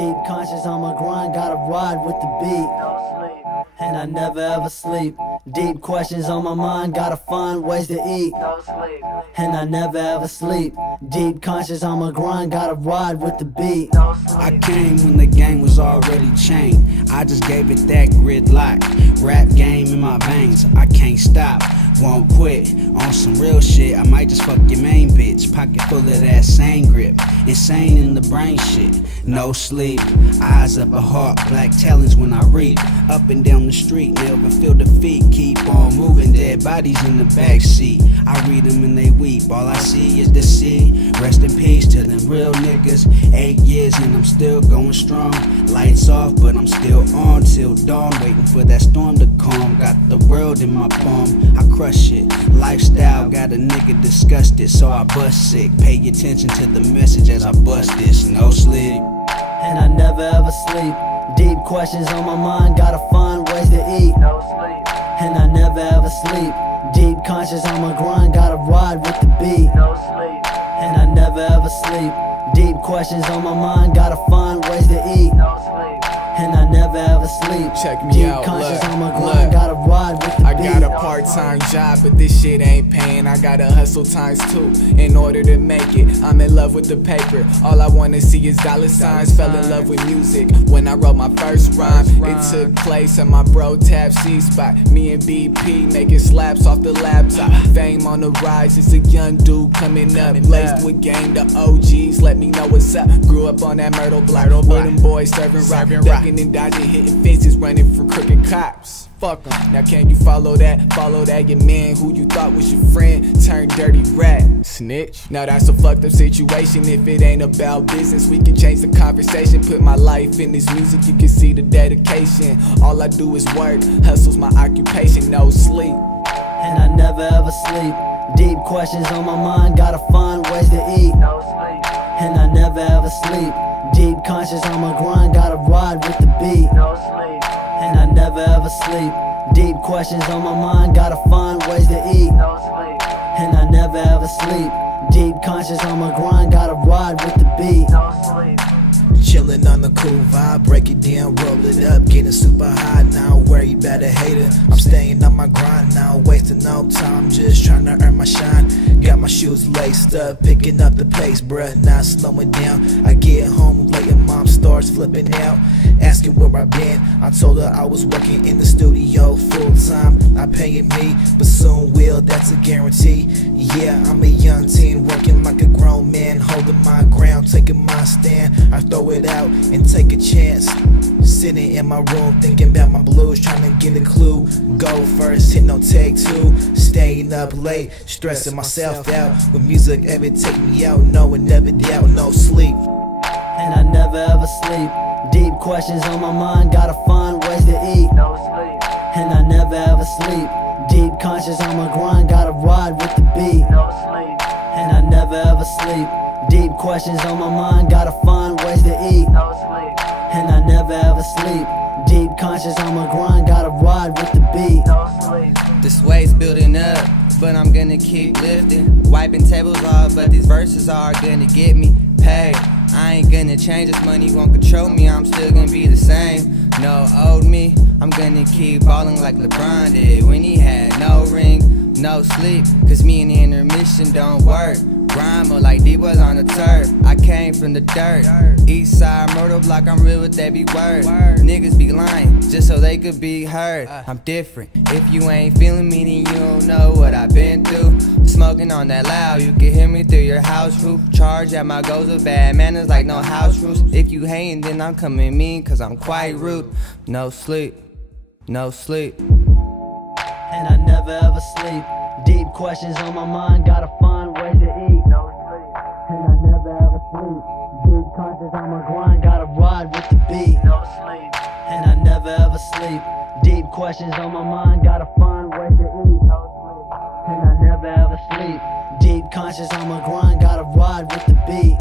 Deep conscious on my grind, gotta ride with the beat. And I never ever sleep. Deep questions on my mind, gotta find ways to eat. And I never ever sleep. Deep conscious on my grind, gotta ride with the beat. I came when the game was already chained. I just gave it that gridlock. Rap game in my veins, I can't stop, won't quit. On some real shit, I might just fuck your main bitch. Pocket full of that same grip, insane in the brain shit. No sleep, eyes up a heart, black talons when I reap. Up and down the street, never feel defeat. Keep on moving, dead bodies in the backseat. I read them and they weep, all I see is the sea. Rest in peace to them real niggas. 8 years and I'm still going strong. Lights off but I'm still on till dawn, waiting for that storm to calm. Got the world in my palm, I crush it. Lifestyle got a nigga disgusted, so I bust sick. Pay attention to the message as I bust this. No sleep. And I never ever sleep. Deep questions on my mind, gotta find ways to eat. And I never ever sleep. Deep conscious on my grind, gotta ride with the beat. And I never ever sleep. Deep questions on my mind, gotta find ways to eat. And I never ever sleep. Check me Deep out, conscious look, on my grind, gotta ride with the I beat. got a part-time job, but this shit ain't paying. I gotta hustle ×2 in order to make it. I'm in love with the paper, all I wanna see is dollar signs. Fell in love with music when I wrote my first rhyme. It took place at my bro Tab C spot. Me and BP making slaps off the laptop. Fame on the rise, it's a young dude coming up. Laced with gang, the OGs let me know what's up. Grew up on that Myrtle Block, with them boys serving rock. Ducking and dodging, hitting fences, running from crooked cops. Fuck 'em. Now can you follow that? Follow that, your man who you thought was your friend turned dirty rat. Snitch. Now that's a fucked up situation. If it ain't about business, we can change the conversation. Put my life in this music, you can see the dedication. All I do is work, hustle's my occupation, no sleep. And I never ever sleep. Deep questions on my mind, gotta find ways to eat. And I never ever sleep. Deep conscious on my grind, gotta ride with the beat. And I never ever sleep. Deep questions on my mind, gotta find ways to eat. And I never ever sleep. Deep conscious on my grind, gotta ride with the beat. Chillin' on the cool vibe, break it down, roll it up, getting super high. Now worry about a hater. I'm staying on my grind, now wasting no time, just trying to earn my shine. Got my shoes laced up, picking up the pace, bruh, not slowing down. I get home late and mom starts flipping out, asking where I been. I told her I was working in the studio full time. Not paying me, but soon will, that's a guarantee. Yeah, I'm a young teen working like a grown man, holding my ground, taking my stand. I throw it out and take a chance. Sitting in my room thinking about my blues, trying to get a clue. Go first, hit no take two. Staying up late, stressing myself out. With music ever take me out, no and never doubt, no sleep. And I never ever sleep. Deep questions on my mind, gotta find ways to eat. And I never ever sleep. Deep conscious on my grind, gotta ride with the beat. And I never ever sleep. Deep questions on my mind, gotta find ways to eat. And I never ever sleep. Deep conscious on my grind, gotta ride with the beat. This weight's building up, but I'm gonna keep lifting. Wiping tables off, but these verses are gonna get me paid. I ain't gonna change, this money won't control me, I'm still gonna be the same. No old me, I'm gonna keep balling like LeBron did when he had no ring, no sleep. Cause me and the intermission don't work. Rhyme like D-boys on the turf. I came from the dirt. East side, Myrtle Block, I'm real with every word. Niggas be lying just so they could be heard. I'm different. If you ain't feeling me, then you don't know what I've been through. Smoking on that loud, you can hear me through your house roof. Charge at my goals with bad manners like no house rules. If you hating, then I'm coming mean, cause I'm quite rude. No sleep, no sleep. And I never ever sleep. Deep questions on my mind, gotta find ways to eat. And I never ever sleep. Deep conscious on my grind, gotta ride with the beat. And I never ever sleep. Deep questions on my mind, gotta find ways to eat. And I never ever sleep. Deep conscious on my grind, gotta ride with the beat.